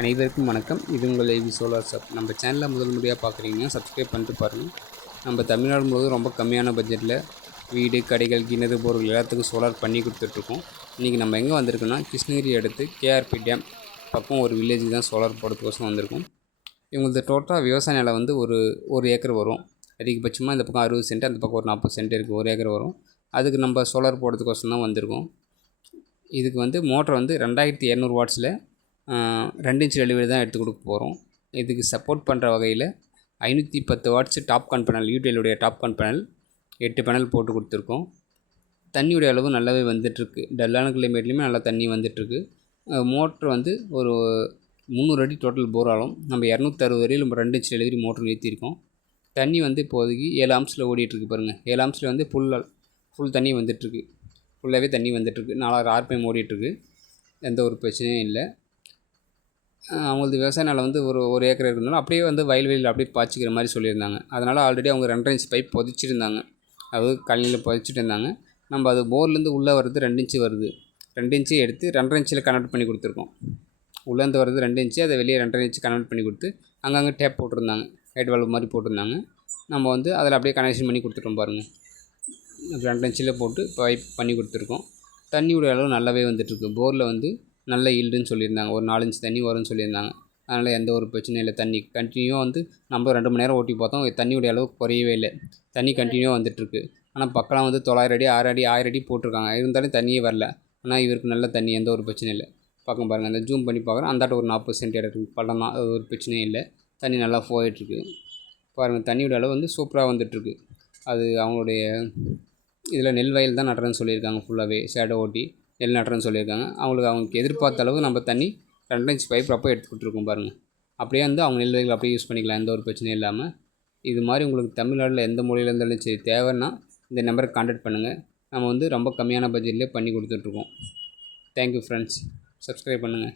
அனைவருக்கும் வணக்கம். இது உங்கள் ஏவி சோலார் ஷாப் நம்ம சேனலில் முதல் முறையாக பார்க்குறீங்கன்னா சப்ஸ்கிரைப் பண்ணிட்டு பாருங்கள் நம்ம தமிழ்நாடு முழுவதும் ரொம்ப கம்மியான பட்ஜெட்டில் வீடு கடைகள் கிணறு போர்கள் எல்லாத்துக்கும் சோலார் பண்ணி கொடுத்துட்ருக்கோம். இன்றைக்கி நம்ம எங்கே வந்திருக்கோம்னா கிருஷ்ணகிரி அடுத்து கேஆர்பி டேம் பக்கம் ஒரு வில்லேஜுக்கு தான் சோலார் போடுறதுக்கோசம் வந்திருக்கோம். இவங்களது டோட்டலாக விவசாய நிலம் வந்து ஒரு ஒரு ஏக்கர் வரும். அதிகபட்சமாக இந்த பக்கம் அறுபது சென்ட் அந்த பக்கம் ஒரு நாற்பது சென்ட் இருக்குது ஒரு ஏக்கர் வரும். அதுக்கு நம்ம சோலார் போடுறதுக்கோசம் தான் வந்திருக்கோம். இதுக்கு வந்து மோட்டர் வந்து ரெண்டாயிரத்தி இரநூறு வாட்ஸில் ரெண்டு இன்ச் டெலிவரி தான் எடுத்து கொடுக்க போகிறோம் இதுக்கு சப்போர்ட் பண்ணுற வகையில் ஐநூற்றி பத்து வாட்ஸ் டாப் கான் பேனல் யூடிஎலுடைய டாப் கான் பேனல் எட்டு பேனல் போட்டு கொடுத்துருக்கோம். தண்ணியுடைய அளவு நல்லாவே வந்துட்டுருக்கு. டல்லான கிளைமேட்லேயுமே நல்லா தண்ணி வந்துட்டுருக்கு. மோட்ரு வந்து ஒரு முந்நூறு அடி டோட்டல் போர் ஆகும் நம்ம இரநூத்தறுபது வரையில் நம்ம ரெண்டு இன்ச் டெலிவரி மோட்ரு நிறுத்தியிருக்கோம் தண்ணி வந்து இப்போதைக்கு ஏழு ஆம்ஸில் ஓடிட்டுருக்கு பாருங்கள் ஏழு ஆம்ஸில் வந்து ஃபுல் ஃபுல் தண்ணி வந்துட்டுருக்கு. ஃபுல்லாகவே தண்ணி வந்துட்டுருக்கு. நாலாயிரம் ஆர்பிஎம் ஓடிட்டுருக்கு. எந்த ஒரு பிரச்சனையும் இல்லை. அவங்களது விவசாய நிலம் வந்து ஒரு ஒரு ஏக்கர் இருக்கிறதுனால அப்படியே வந்து வயல்வெளியில் அப்படியே பாய்ச்சிக்கிற மாதிரி சொல்லியிருந்தாங்க. அதனால் ஆல்ரெடி அவங்க ரெண்டரை இன்ச் பைப் புதைச்சிருந்தாங்க. அதாவது கல்லில் புதைச்சிட்டு இருந்தாங்க நம்ம அது போர்லேருந்து உள்ளே வர்றது ரெண்டு இன்ச்சு வருது. ரெண்டு இன்ச்சு எடுத்து ரெண்டரை இன்ச்சில் கனெக்ட் பண்ணி கொடுத்துருக்கோம். உள்ளேருந்து வர்றது ரெண்டு இன்ச்சு அதை வெளியே ரெண்டரை இன்ச்சு கனெக்ட் பண்ணி கொடுத்து அங்கங்கே டேப் போட்டிருந்தாங்க. ஹெட் வால்வ் மாதிரி போட்டிருந்தாங்க. நம்ம வந்து அதில் அப்படியே கனெக்ஷன் பண்ணி கொடுத்துட்டோம் பாருங்கள் ரெண்டு இன்ச்சில் போட்டு பைப் பண்ணி கொடுத்துருக்கோம். தண்ணியோட அளவு நல்லாவே வந்துட்டுருக்கு. போரில் வந்து நல்ல ஈல்டுன்னு சொல்லியிருந்தாங்க. ஒரு நாலஞ்சு தண்ணி வரும்னு சொல்லியிருந்தாங்க. அதனால் எந்த ஒரு பிரச்சனையும் இல்லை. தண்ணி கண்டினியூவாக வந்து நம்ம ரெண்டு மணி நேரம் ஓட்டி பார்த்தோம். தண்ணியோடைய அளவு குறையவே இல்லை. தண்ணி கண்டினியூவாக வந்துட்டுருக்கு. ஆனால் பக்கம் வந்து தொள்ளாயிரம் அடி ஆறு அடி ஆயிரம் அடி போட்டிருக்காங்க. இருந்தாலும் தண்ணியே வரல. ஆனால் இவருக்கு நல்ல தண்ணி. எந்த ஒரு பிரச்சனையும் இல்லை. பக்கம் பாருங்கள் அந்த ஜூம் பண்ணி பார்க்குறேன். அந்தாட்ட ஒரு நாற்பது சென்ட் இடம் இருக்குது பள்ளம் தான். அது ஒரு பிரச்சனையும் இல்லை. தண்ணி நல்லா போயிட்டுருக்கு. பாருங்கள் தண்ணியோட அளவு வந்து சூப்பராக வந்துட்டுருக்கு. அது அவங்களுடைய இதில் நெல் வயல் தான் நடுறேன்னு சொல்லியிருக்காங்க ஃபுல்லாகவே ஷேடோ ஓட்டி. நெல் சொல்லியிருக்காங்க. அவங்களுக்கு அவங்களுக்கு எதிர்பார்த்த அளவு நம்ம தண்ணி ரெண்டு இன்ச் பைப் அப்போ எடுத்து கொடுத்துருக்கோம் பாருங்கள் அப்படியே வந்து அவங்க நெல் வயல் அப்படியே யூஸ் பண்ணிக்கலாம். எந்த ஒரு பிரச்சனையும் இல்லாமல் இது மாதிரி உங்களுக்கு தமிழ்நாட்டில் எந்த மொழியில் இருந்தாலும் சரி தேவைன்னா இந்த நம்பருக்கு காண்டாக்ட் பண்ணுங்கள் நம்ம வந்து ரொம்ப கம்மியான பட்ஜெட்லேயே பண்ணி கொடுத்துட்ருக்கோம் தேங்க்யூ ஃப்ரெண்ட்ஸ் சப்ஸ்கிரைப் பண்ணுங்கள்